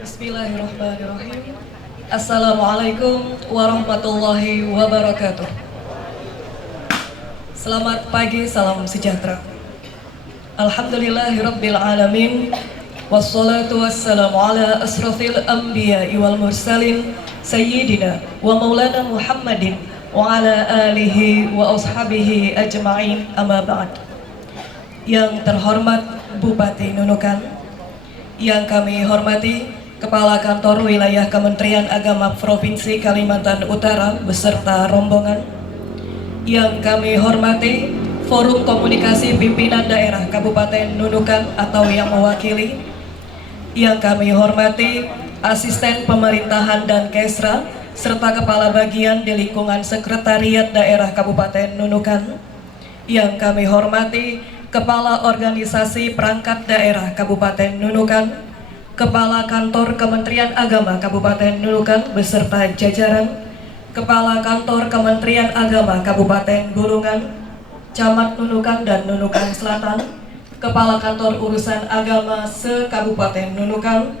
Bismillahirrahmanirrahim. Assalamualaikum warahmatullahi wabarakatuh. Selamat pagi, salam sejahtera. Alhamdulillahirabbil alamin. Wassalatu wassalamu ala asrafil anbiya'i wal mursalin sayyidina wa maulana Muhammadin wa ala alihi wa ashabihi ajma'in, amma ba'd. Yang terhormat Bupati Nunukan, yang kami hormati Kepala Kantor Wilayah Kementerian Agama Provinsi Kalimantan Utara beserta rombongan, yang kami hormati Forum Komunikasi Pimpinan Daerah Kabupaten Nunukan atau yang mewakili, yang kami hormati Asisten Pemerintahan dan Kesra serta Kepala Bagian di lingkungan Sekretariat Daerah Kabupaten Nunukan, yang kami hormati Kepala Organisasi Perangkat Daerah Kabupaten Nunukan, Kepala Kantor Kementerian Agama Kabupaten Nunukan beserta jajaran, Kepala Kantor Kementerian Agama Kabupaten Bulungan, Camat Nunukan dan Nunukan Selatan, Kepala Kantor Urusan Agama se-Kabupaten Nunukan,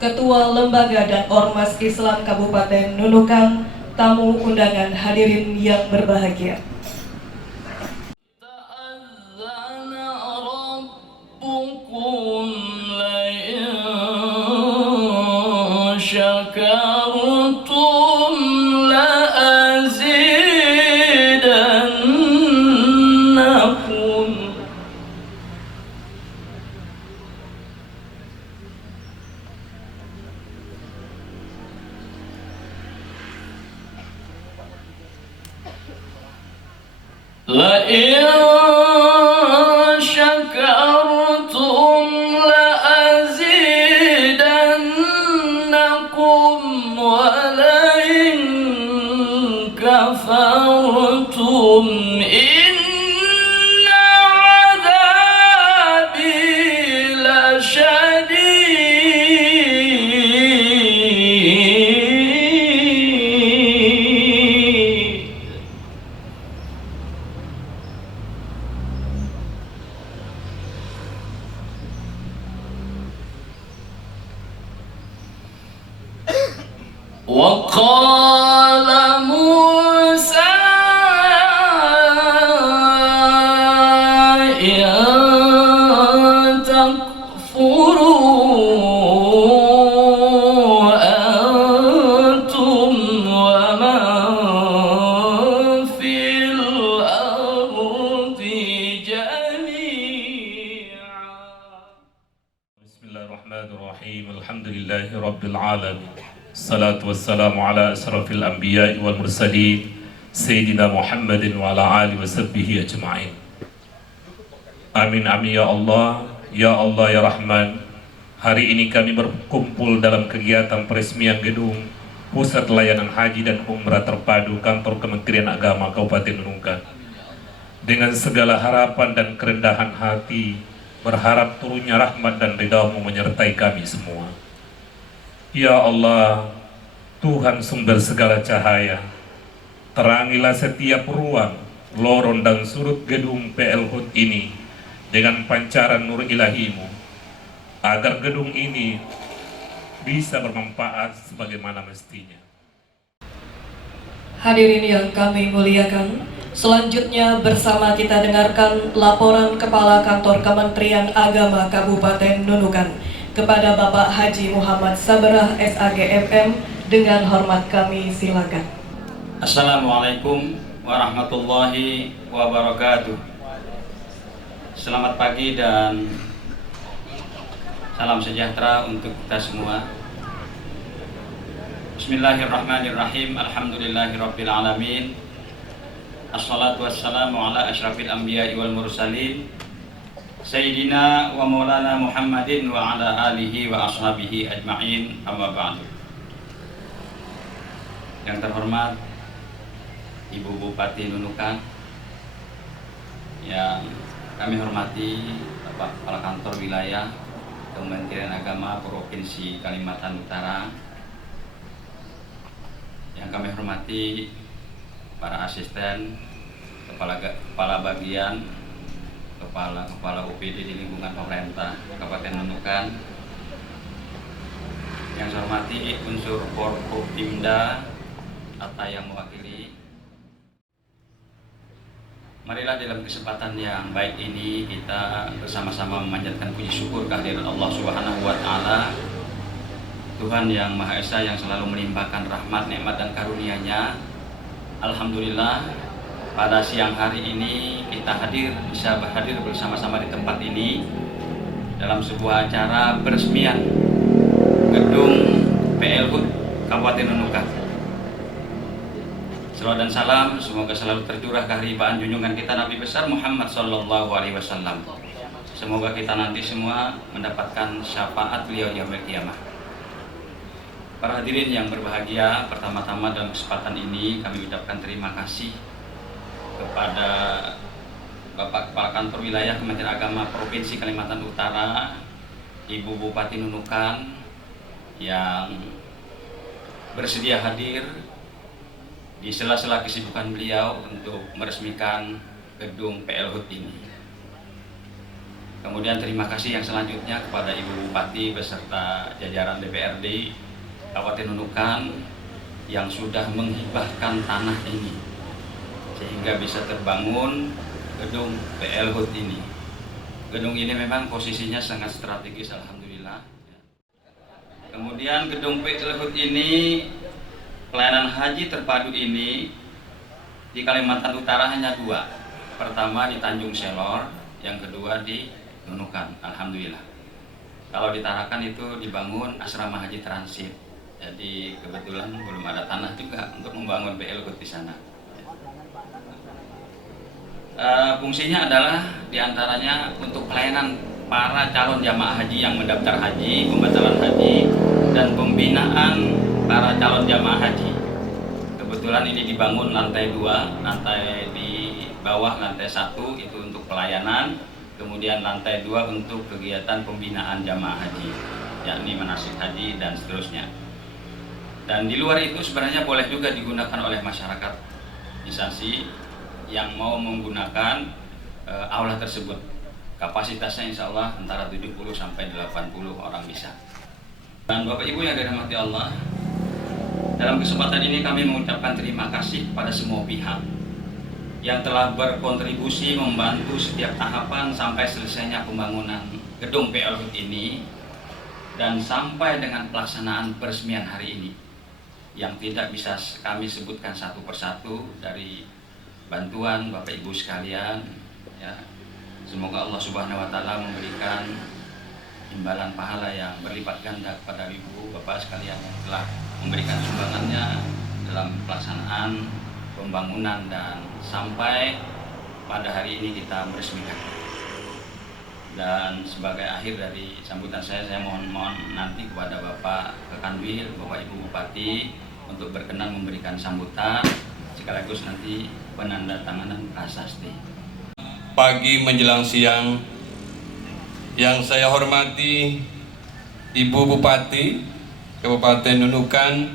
Ketua Lembaga dan Ormas Islam Kabupaten Nunukan, tamu undangan, hadirin yang berbahagia. شكرتم لأزيدنكم لئن شكرتم لأزيدنكم ولئن كفرتم إن عذابي لشديد. وقال موسى إن تكفروا أنتم ومن في الأرض جميعا. بسم الله الرحمن الرحيم. الحمد لله رب العالمين. Salatu wassalamu ala asrafil anbiya'i wal mursalin Sayyidina Muhammadin wa ala alihi wa sahbihi ajma'in. Amin amin ya Allah. Ya Allah ya Rahman, hari ini kami berkumpul dalam kegiatan peresmian gedung Pusat Layanan Haji dan Umrah Terpadu Kantor Kementerian Agama Kabupaten Nunukan, dengan segala harapan dan kerendahan hati, berharap turunnya rahmat dan ridha-Mu menyertai kami semua. Ya Allah, Tuhan sumber segala cahaya, terangilah setiap ruang, lorong dan sudut gedung PL HUT ini dengan pancaran nur ilahi-Mu, agar gedung ini bisa bermanfaat sebagaimana mestinya. Hadirin yang kami muliakan, selanjutnya bersama kita dengarkan laporan Kepala Kantor Kementerian Agama Kabupaten Nunukan kepada Bapak Haji Muhammad Sabrah SAG FM. Dengan hormat kami silakan. Assalamualaikum warahmatullahi wabarakatuh. Selamat pagi dan salam sejahtera untuk kita semua. Bismillahirrahmanirrahim. Alhamdulillahirabbil alamin. Assalatu wassalamu ala asyrafil anbiya'i wal mursalin Sayyidina wa maulana Muhammadin wa ala alihi wa ashabihi ajma'in, amma ba'du. Yang terhormat Ibu Bupati Nunukan, yang kami hormati Bapak Kepala Kantor Wilayah Kementerian Agama Provinsi Kalimantan Utara, yang kami hormati para asisten, kepala bagian, kepala UPD di lingkungan pemerintah Kabupaten Nunukan, Yang saya hormati unsur Forkopimda atau yang mewakili. Marilah dalam kesempatan yang baik ini kita bersama-sama memanjatkan puji syukur kehadirat Allah Subhanahu wa taala, Tuhan yang Maha Esa yang selalu melimpahkan rahmat, nikmat dan karunia-Nya. Alhamdulillah pada siang hari ini kita bisa hadir bersama-sama di tempat ini dalam sebuah acara peresmian gedung PL HUT Kabupaten Nunukan. Salawat dan salam semoga selalu tercurah keharibaan junjungan kita Nabi besar Muhammad Sallallahu Alaihi Wasallam. Semoga kita nanti semua mendapatkan syafaat beliau yaumil qiyamah. Para hadirin yang berbahagia, pertama-tama dalam kesempatan ini kami ucapkan terima kasih kepada Bapak Kepala Kantor Wilayah Kementerian Agama Provinsi Kalimantan Utara, Ibu Bupati Nunukan yang bersedia hadir di sela-sela kesibukan beliau untuk meresmikan gedung PL HUT ini. Kemudian terima kasih yang selanjutnya kepada Ibu Bupati beserta jajaran DPRD Kabupaten Nunukan yang sudah menghibahkan tanah ini sehingga bisa terbangun gedung PL HUT ini. Gedung ini memang posisinya sangat strategis, alhamdulillah. Kemudian gedung PL HUT ini, pelayanan haji terpadu ini di Kalimantan Utara hanya 2. Pertama di Tanjung Selor, yang kedua di Nunukan, alhamdulillah. Kalau di Tarakan itu dibangun asrama haji transit. Jadi kebetulan belum ada tanah juga untuk membangun PL HUT di sana. Fungsinya adalah diantaranya untuk pelayanan para calon jamaah haji yang mendaftar haji, pembatalan haji, dan pembinaan para calon jamaah haji. Kebetulan ini dibangun lantai 2, lantai di bawah lantai 1 itu untuk pelayanan, kemudian lantai 2 untuk kegiatan pembinaan jamaah haji, yakni manasik haji dan seterusnya. Dan di luar itu sebenarnya boleh juga digunakan oleh masyarakat instansi yang mau menggunakan aula tersebut. Kapasitasnya insya Allah antara 70 sampai 80 orang bisa. Dan Bapak Ibu yang dirahmati Allah, dalam kesempatan ini kami mengucapkan terima kasih kepada semua pihak yang telah berkontribusi membantu setiap tahapan sampai selesainya pembangunan gedung PL HUT ini dan sampai dengan pelaksanaan peresmian hari ini yang tidak bisa kami sebutkan satu persatu dari bantuan Bapak Ibu sekalian, ya. Semoga Allah Subhanahu wa taala memberikan imbalan pahala yang berlipat ganda kepada Ibu Bapak sekalian yang telah memberikan sumbangannya dalam pelaksanaan pembangunan dan sampai pada hari ini kita meresmikan. Dan sebagai akhir dari sambutan saya mohon nanti kepada Bapak Kekanwil, Bapak Ibu Bupati untuk berkenan memberikan sambutan sekaligus nanti penandatanganan prasasti. Pagi menjelang siang, yang saya hormati Ibu Bupati Kabupaten Nunukan,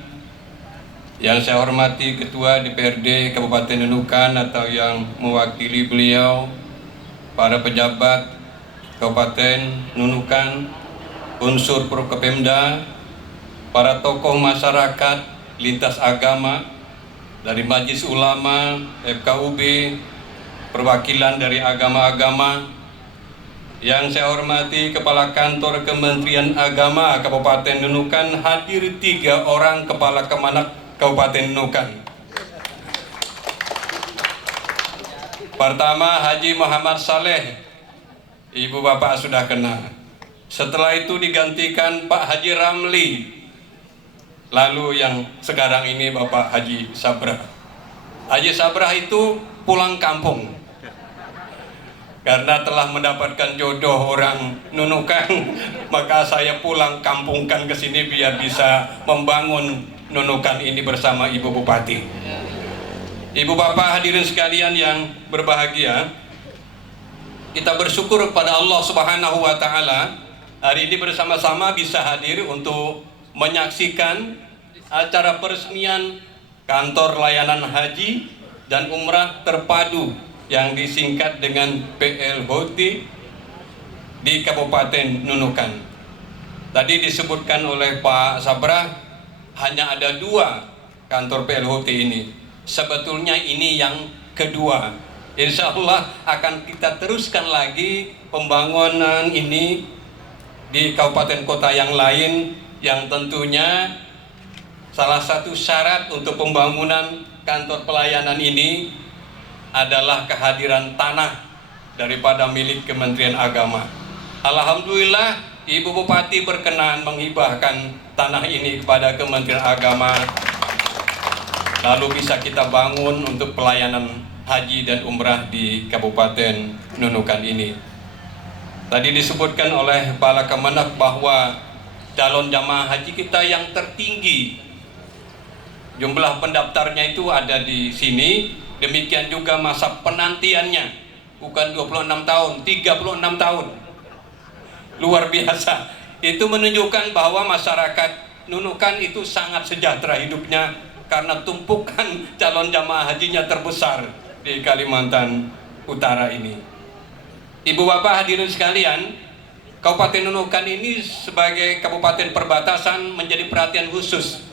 yang saya hormati Ketua DPRD Kabupaten Nunukan atau yang mewakili beliau, para pejabat Kabupaten Nunukan, unsur Forkopimda, para tokoh masyarakat lintas agama dari Majelis Ulama, FKUB, perwakilan dari agama-agama, yang saya hormati Kepala Kantor Kementerian Agama Kabupaten Nunukan, hadir 3 orang Kepala Kemenak Kabupaten Nunukan. Pertama Haji Muhammad Saleh, Ibu Bapak sudah kenal. Setelah itu digantikan Pak Haji Ramli. Lalu yang sekarang ini Bapak Haji Sabrah. Haji Sabrah itu pulang kampung karena telah mendapatkan jodoh orang Nunukan, maka saya pulang kampungkan ke sini biar bisa membangun Nunukan ini bersama Ibu Bupati. Ibu Bapak hadirin sekalian yang berbahagia, kita bersyukur kepada Allah Subhanahu wa taala hari ini bersama-sama bisa hadir untuk menyaksikan acara peresmian Kantor Layanan Haji dan Umrah Terpadu yang disingkat dengan PL HUT di Kabupaten Nunukan. Tadi disebutkan oleh Pak Sabrah hanya ada 2 kantor PLHT ini. Sebetulnya ini yang kedua. Insya Allah akan kita teruskan lagi pembangunan ini di kabupaten kota yang lain, yang tentunya salah satu syarat untuk pembangunan kantor pelayanan ini adalah kehadiran tanah daripada milik Kementerian Agama. Alhamdulillah Ibu Bupati berkenan menghibahkan tanah ini kepada Kementerian Agama, lalu bisa kita bangun untuk pelayanan haji dan umrah di Kabupaten Nunukan ini. Tadi disebutkan oleh Kepala Kemenak bahwa calon jamaah haji kita yang tertinggi, jumlah pendaftarnya itu ada di sini. Demikian juga masa penantiannya, bukan 26 tahun, 36 tahun. Luar biasa. Itu menunjukkan bahwa masyarakat Nunukan itu sangat sejahtera hidupnya karena tumpukan calon jamaah hajinya terbesar di Kalimantan Utara ini. Ibu bapak hadirin sekalian, Kabupaten Nunukan ini sebagai kabupaten perbatasan menjadi perhatian khusus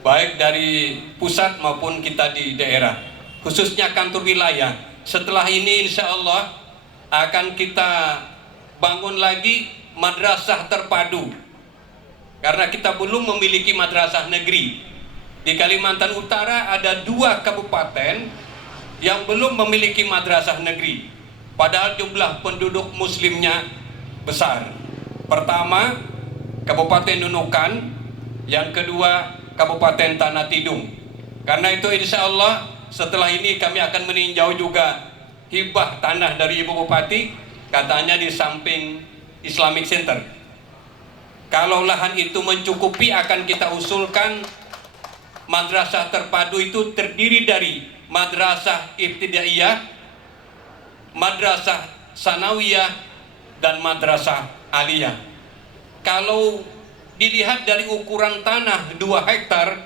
baik dari pusat maupun kita di daerah, khususnya kantor wilayah. Setelah ini insya Allah akan kita bangun lagi madrasah terpadu, karena kita belum memiliki madrasah negeri. Di Kalimantan Utara ada 2 kabupaten yang belum memiliki madrasah negeri, padahal jumlah penduduk muslimnya besar. Pertama Kabupaten Nunukan, yang kedua Kabupaten Tanah Tidung. Karena itu insya Allah setelah ini kami akan meninjau juga hibah tanah dari Ibu Bupati, katanya di samping Islamic Center. Kalau lahan itu mencukupi akan kita usulkan madrasah terpadu itu terdiri dari madrasah ibtidaiyah, madrasah sanawiyah, dan madrasah aliyah. Kalau dilihat dari ukuran tanah 2 hektar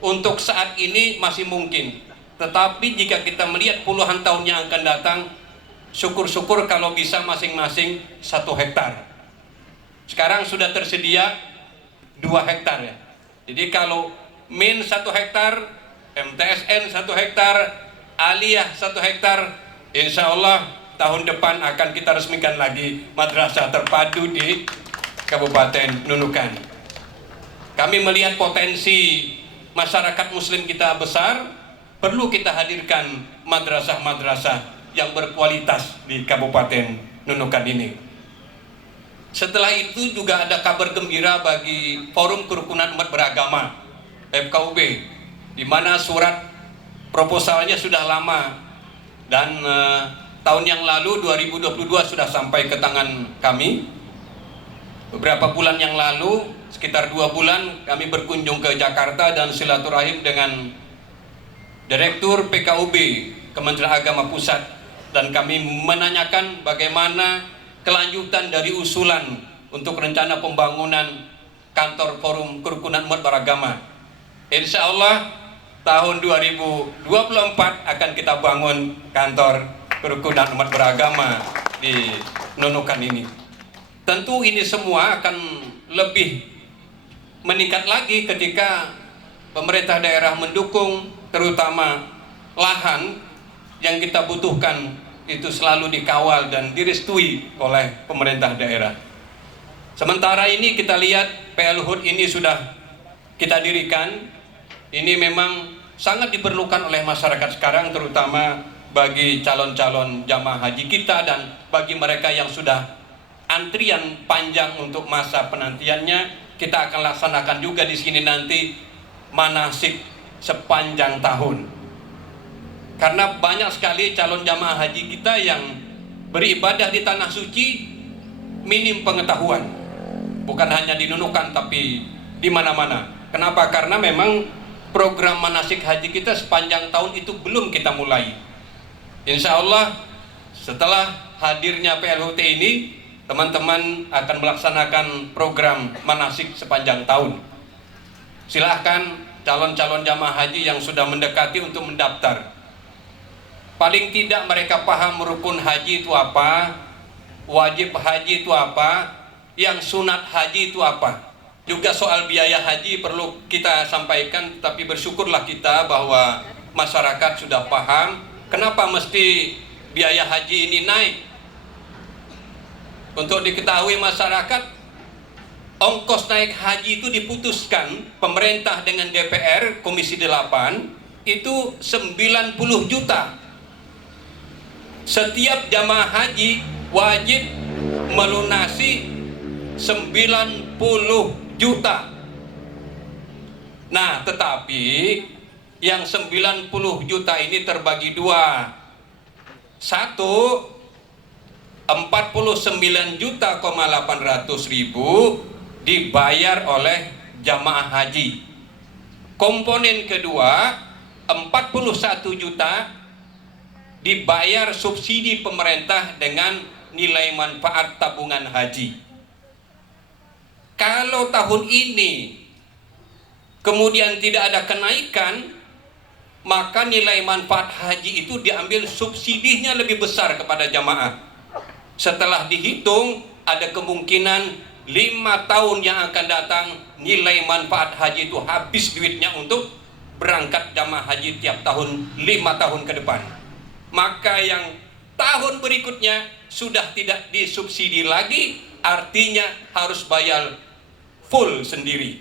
untuk saat ini masih mungkin, tetapi jika kita melihat puluhan tahun yang akan datang, syukur-syukur kalau bisa masing-masing 1 hektar. Sekarang sudah tersedia 2 hektar ya. Jadi kalau min 1 hektar, MTSN 1 hektar, aliyah 1 hektar, insya Allah tahun depan akan kita resmikan lagi madrasah terpadu di Kabupaten Nunukan. Kami melihat potensi masyarakat muslim kita besar, perlu kita hadirkan madrasah-madrasah yang berkualitas di Kabupaten Nunukan ini. Setelah itu juga ada kabar gembira bagi Forum Kerukunan Umat Beragama FKUB, di mana surat proposalnya sudah lama dan tahun yang lalu 2022 sudah sampai ke tangan kami. Beberapa bulan yang lalu, sekitar 2 bulan, kami berkunjung ke Jakarta dan silaturahim dengan Direktur PKUB Kementerian Agama Pusat, dan kami menanyakan bagaimana kelanjutan dari usulan untuk rencana pembangunan kantor Forum Kerukunan Umat Beragama. Insya Allah tahun 2024 akan kita bangun kantor Kerukunan Umat Beragama di Nunukan ini. Tentu ini semua akan lebih meningkat lagi ketika pemerintah daerah mendukung, terutama lahan yang kita butuhkan itu selalu dikawal dan direstui oleh pemerintah daerah. Sementara ini kita lihat PLHUT ini sudah kita dirikan, ini memang sangat diperlukan oleh masyarakat sekarang, terutama bagi calon-calon jamaah haji kita dan bagi mereka yang sudah antrian panjang untuk masa penantiannya. Kita akan laksanakan juga di sini nanti manasik sepanjang tahun, karena banyak sekali calon jamaah haji kita yang beribadah di tanah suci minim pengetahuan, bukan hanya di Nunukan tapi di mana-mana. Kenapa? Karena memang program manasik haji kita sepanjang tahun itu belum kita mulai. Insya Allah setelah hadirnya PLHUT ini, teman-teman akan melaksanakan program manasik sepanjang tahun. Silahkan calon-calon jamaah haji yang sudah mendekati untuk mendaftar. Paling tidak mereka paham rukun haji itu apa, wajib haji itu apa, yang sunat haji itu apa. Juga soal biaya haji perlu kita sampaikan, tapi bersyukurlah kita bahwa masyarakat sudah paham kenapa mesti biaya haji ini naik. Untuk diketahui masyarakat, ongkos naik haji itu diputuskan pemerintah dengan DPR Komisi 8 itu 90 juta. Setiap jamaah haji wajib melunasi 90 juta. Nah, tetapi yang 90 juta ini terbagi dua. Satu, 49 juta 800 ribu dibayar oleh jamaah haji. Komponen kedua, 41 juta dibayar subsidi pemerintah dengan nilai manfaat tabungan haji. Kalau tahun ini kemudian tidak ada kenaikan, maka nilai manfaat haji itu diambil subsidinya lebih besar kepada jamaah. Setelah dihitung, ada kemungkinan 5 tahun yang akan datang nilai manfaat haji itu habis duitnya untuk berangkat jamaah haji tiap tahun 5 tahun ke depan. Maka yang tahun berikutnya sudah tidak disubsidi lagi, artinya harus bayar full sendiri.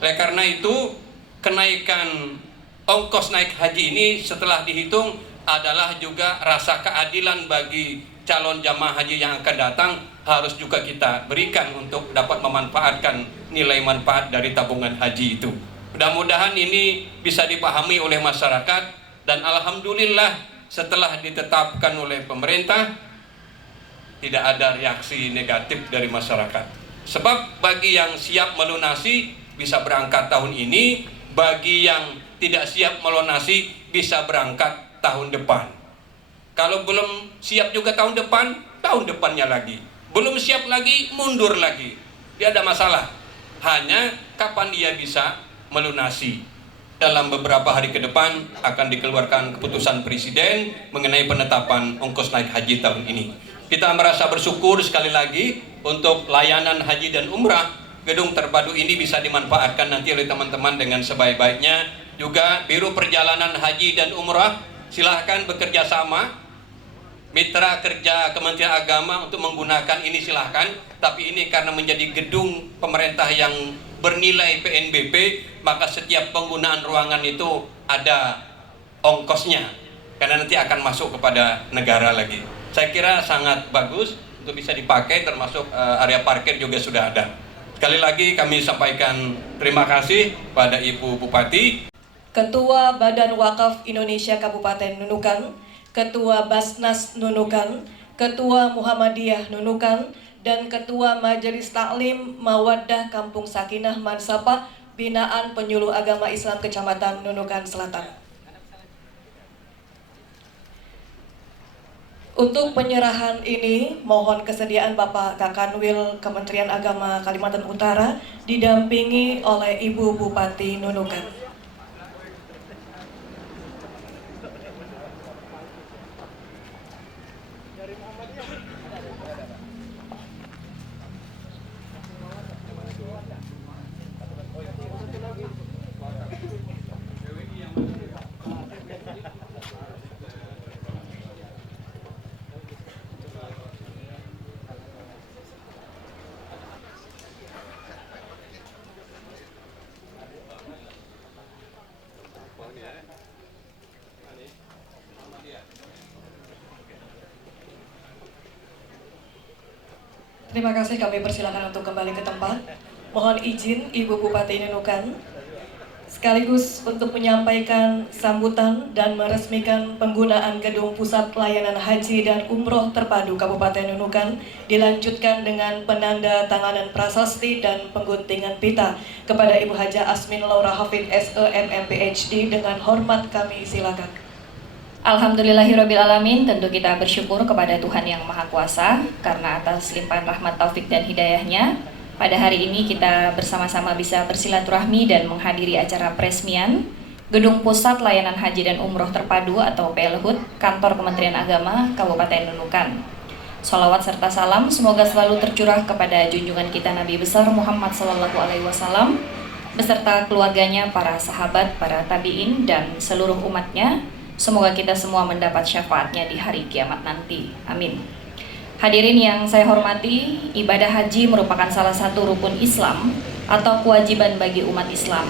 Oleh karena itu, kenaikan ongkos naik haji ini setelah dihitung adalah juga rasa keadilan bagi calon jamaah haji yang akan datang, harus juga kita berikan untuk dapat memanfaatkan nilai manfaat dari tabungan haji itu. Mudah-mudahan ini bisa dipahami oleh masyarakat, dan alhamdulillah setelah ditetapkan oleh pemerintah tidak ada reaksi negatif dari masyarakat. Sebab bagi yang siap melunasi bisa berangkat tahun ini, bagi yang tidak siap melunasi bisa berangkat tahun depan. Kalau belum siap juga tahun depannya lagi. Belum siap lagi, mundur lagi. Tidak ada masalah. Hanya kapan dia bisa melunasi. Dalam beberapa hari ke depan akan dikeluarkan keputusan Presiden mengenai penetapan ongkos naik haji tahun ini. Kita merasa bersyukur sekali lagi untuk layanan haji dan umrah. Gedung terpadu ini bisa dimanfaatkan nanti oleh teman-teman dengan sebaik-baiknya. Juga Biro Perjalanan Haji dan Umrah silahkan bekerja sama. Mitra kerja Kementerian Agama untuk menggunakan ini silahkan. Tapi ini karena menjadi gedung pemerintah yang bernilai PNBP, maka setiap penggunaan ruangan itu ada ongkosnya, karena nanti akan masuk kepada negara lagi. Saya kira sangat bagus untuk bisa dipakai, termasuk area parkir juga sudah ada. Sekali lagi kami sampaikan terima kasih pada Ibu Bupati, Ketua Badan Wakaf Indonesia Kabupaten Nunukan, Ketua Basnas Nunukan, Ketua Muhammadiyah Nunukan, dan Ketua Majelis Taklim Mawaddah Kampung Sakinah Mansapa Binaan Penyuluh Agama Islam Kecamatan Nunukan Selatan. Untuk penyerahan ini, mohon kesediaan Bapak Kakanwil Kementerian Agama Kalimantan Utara didampingi oleh Ibu Bupati Nunukan. Terima kasih, kami persilakan untuk kembali ke tempat. Mohon izin Ibu Bupati Nunukan sekaligus untuk menyampaikan sambutan dan meresmikan penggunaan Gedung Pusat Layanan Haji dan Umroh Terpadu Kabupaten Nunukan dilanjutkan dengan penanda tanganan prasasti dan pengguntingan pita kepada Ibu Hajah Asmin Laura Hafid SEMM PhD. Dengan hormat kami silakan. Alhamdulillahirrabbilalamin, tentu kita bersyukur kepada Tuhan Yang Maha Kuasa karena atas limpahan rahmat taufik dan hidayahnya. Pada hari ini kita bersama-sama bisa bersilaturahmi dan menghadiri acara peresmian Gedung Pusat Layanan Haji dan Umroh Terpadu atau PLHUT Kantor Kementerian Agama Kabupaten Nunukan. Salawat serta salam semoga selalu tercurah kepada junjungan kita Nabi besar Muhammad SAW beserta keluarganya, para sahabat, para tabi'in, dan seluruh umatnya. Semoga kita semua mendapat syafaatnya di hari kiamat nanti. Amin. Hadirin yang saya hormati, ibadah haji merupakan salah satu rukun Islam atau kewajiban bagi umat Islam.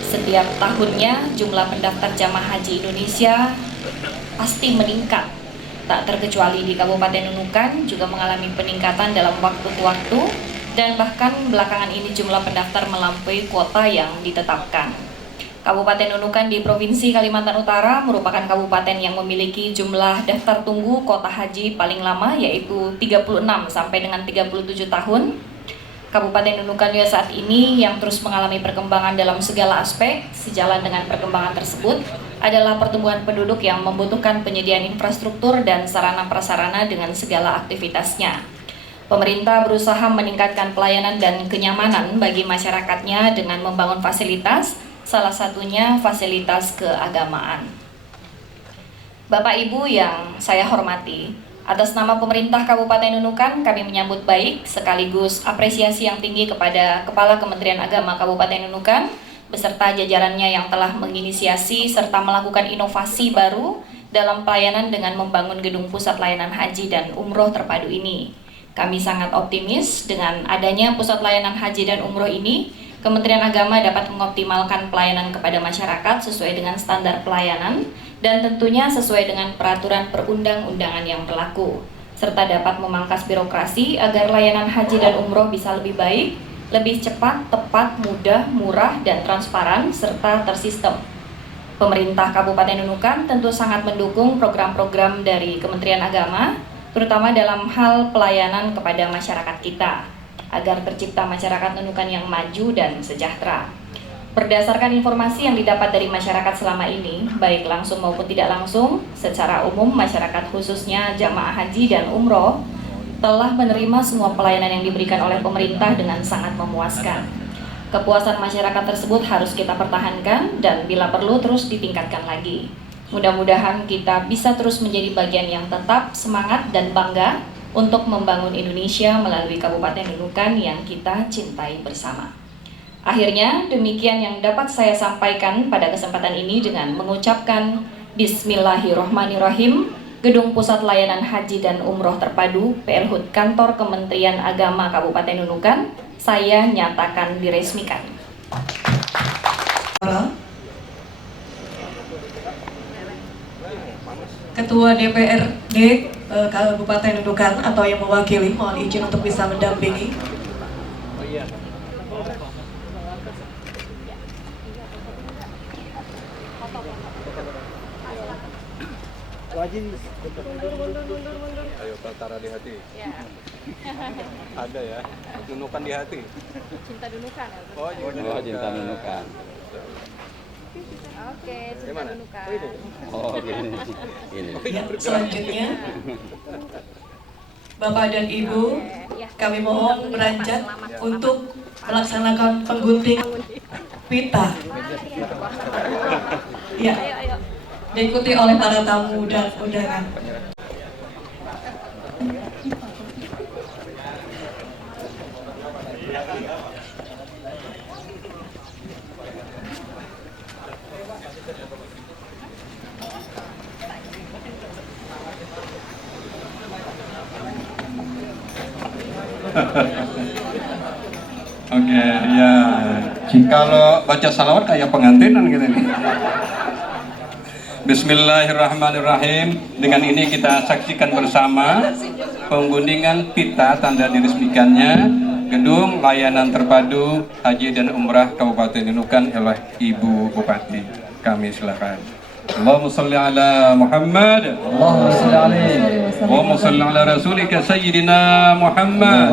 Setiap tahunnya jumlah pendaftar jamaah haji Indonesia pasti meningkat. Tak terkecuali di Kabupaten Nunukan juga mengalami peningkatan dalam waktu ke waktu, dan bahkan belakangan ini jumlah pendaftar melampaui kuota yang ditetapkan. Kabupaten Nunukan di Provinsi Kalimantan Utara merupakan kabupaten yang memiliki jumlah daftar tunggu kuota haji paling lama, yaitu 36 sampai dengan 37 tahun. Kabupaten Nunukan saat ini yang terus mengalami perkembangan dalam segala aspek. Sejalan dengan perkembangan tersebut adalah pertumbuhan penduduk yang membutuhkan penyediaan infrastruktur dan sarana prasarana dengan segala aktivitasnya. Pemerintah berusaha meningkatkan pelayanan dan kenyamanan bagi masyarakatnya dengan membangun fasilitas, salah satunya fasilitas keagamaan. Bapak Ibu yang saya hormati, atas nama pemerintah Kabupaten Nunukan kami menyambut baik sekaligus apresiasi yang tinggi kepada Kepala Kementerian Agama Kabupaten Nunukan beserta jajarannya yang telah menginisiasi serta melakukan inovasi baru dalam pelayanan dengan membangun gedung pusat layanan haji dan umroh terpadu ini. Kami sangat optimis dengan adanya pusat layanan haji dan umroh ini, Kementerian Agama dapat mengoptimalkan pelayanan kepada masyarakat sesuai dengan standar pelayanan dan tentunya sesuai dengan peraturan perundang-undangan yang berlaku, serta dapat memangkas birokrasi agar layanan haji dan umroh bisa lebih baik, lebih cepat, tepat, mudah, murah, dan transparan, serta tersistem. Pemerintah Kabupaten Nunukan tentu sangat mendukung program-program dari Kementerian Agama, terutama dalam hal pelayanan kepada masyarakat kita, agar tercipta masyarakat Nunukan yang maju dan sejahtera. Berdasarkan informasi yang didapat dari masyarakat selama ini, baik langsung maupun tidak langsung, secara umum masyarakat khususnya jamaah haji dan umroh telah menerima semua pelayanan yang diberikan oleh pemerintah dengan sangat memuaskan. Kepuasan masyarakat tersebut harus kita pertahankan dan bila perlu terus ditingkatkan lagi. Mudah-mudahan kita bisa terus menjadi bagian yang tetap semangat dan bangga untuk membangun Indonesia melalui Kabupaten Nunukan yang kita cintai bersama. Akhirnya, demikian yang dapat saya sampaikan pada kesempatan ini dengan mengucapkan Bismillahirrohmanirrohim. Gedung Pusat Layanan Haji dan Umroh Terpadu PLHUD Kantor Kementerian Agama Kabupaten Nunukan, saya nyatakan diresmikan. Ketua DPRD Kabupaten Nunukan atau yang mewakili, mohon izin untuk bisa mendampingi. Ayo Kaltara di hati. Ya. Ada ya. Nunukan di hati. Cinta Nunukan. Oh, cinta Nunukan. Oke, cinta Nunukan. Oh, ini. Ya, selanjutnya, Bapak dan Ibu, kami mohon beranjak untuk melaksanakan penggunting pita. Ya, diikuti oleh para tamu dan undangan. Oke, ya. Kalau baca salawat kayak pengantinan gitu nih. Bismillahirrahmanirrahim. Dengan ini kita saksikan bersama pengguntingan pita tanda diresmikannya Gedung Layanan Terpadu Haji dan Umrah Kabupaten Nunukan oleh Ibu Bupati. Kami silakan. Allahumma salli ala Muhammad. Allahumma salli alaihi. Allahumma salli ala rasulika sayyidina Muhammad.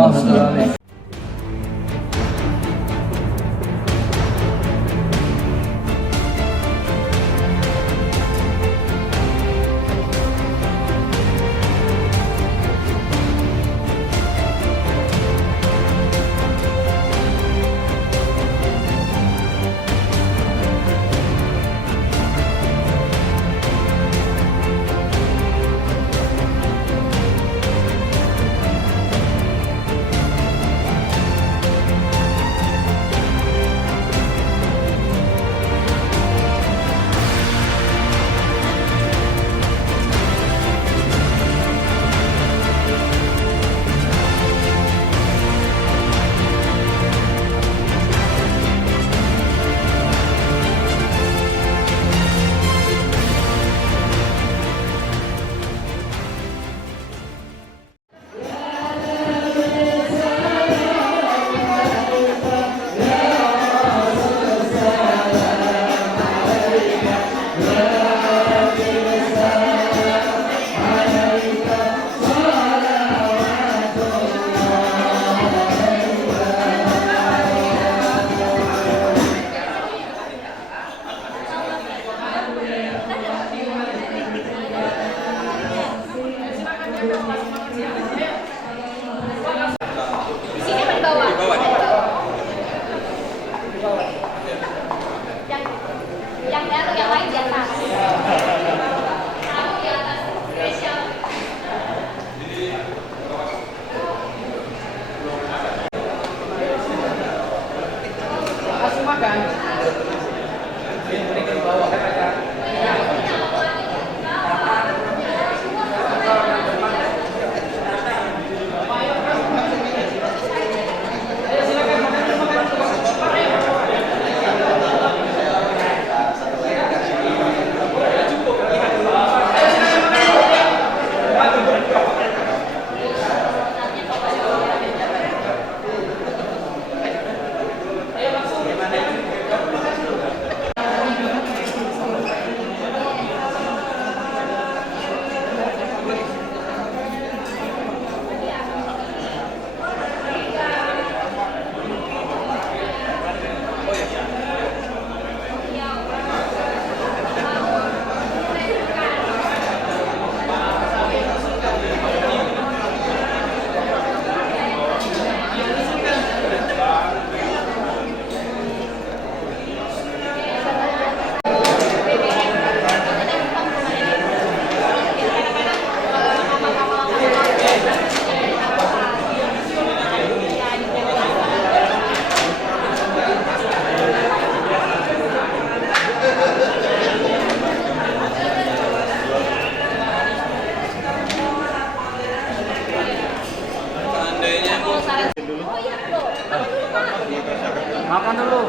Makan dulu.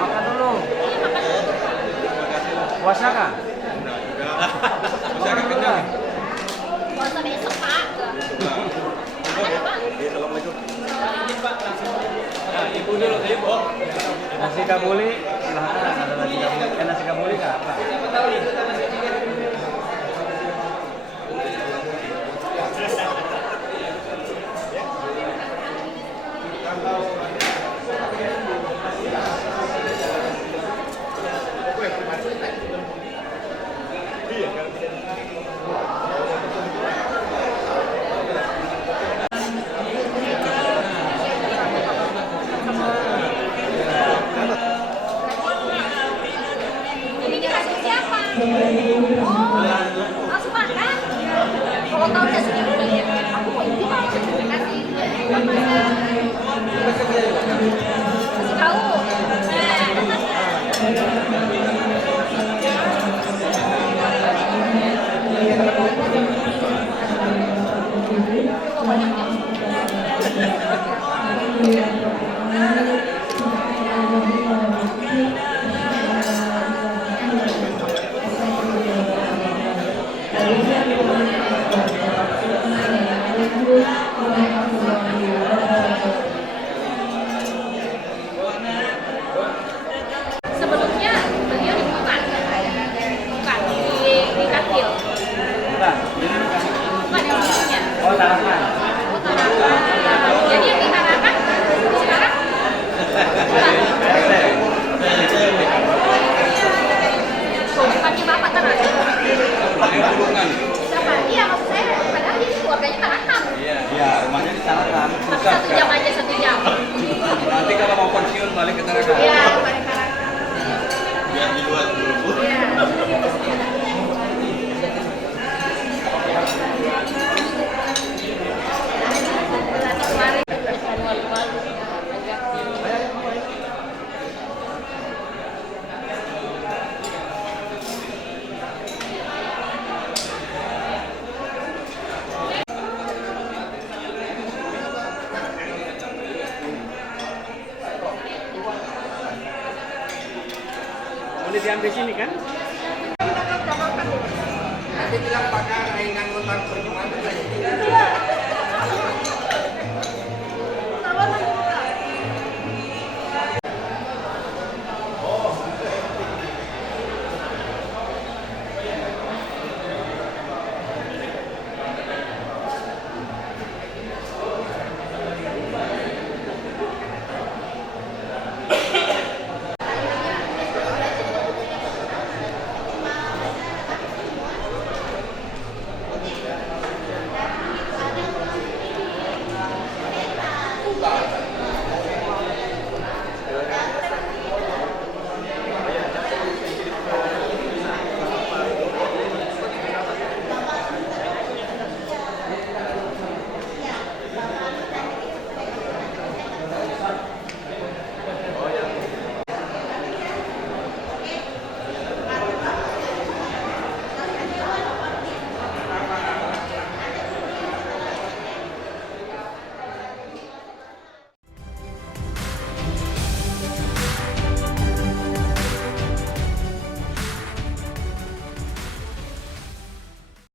Makan dulu. Puasa kah? Puasa kenyang. Puasa besok, Pak. Ibu dulu, Ibu. Nasi kabuli, silahkan ada nasi kabuli. Nasi kabuli kah? Apa? Ini dikasih siapa? Oh, langsung makan? Kalau tahu udah segini beli ya. Aku mau ini mau kasih. Kasih tahu. Sebelumnya beliau di bukan di Katil. Bukan yang sebelumnya. Oh, Tarakan. Oh, Tarakan. Jadi yang di Tarakan sekarang bukannya Bapak Tarakan. Siapa? Iya, maksud saya padahal ini keluarganya Tarakan. Iya, rumahnya di Tarakan. Tapi 1 jam aja 1 jam. Nanti kalau mau pensiun balik ke Tarakan. Iya, balik Tarakan. Biar dijual dulu. Iya. Boleh diambil sini kan? Nanti bilang pakai ringan kontak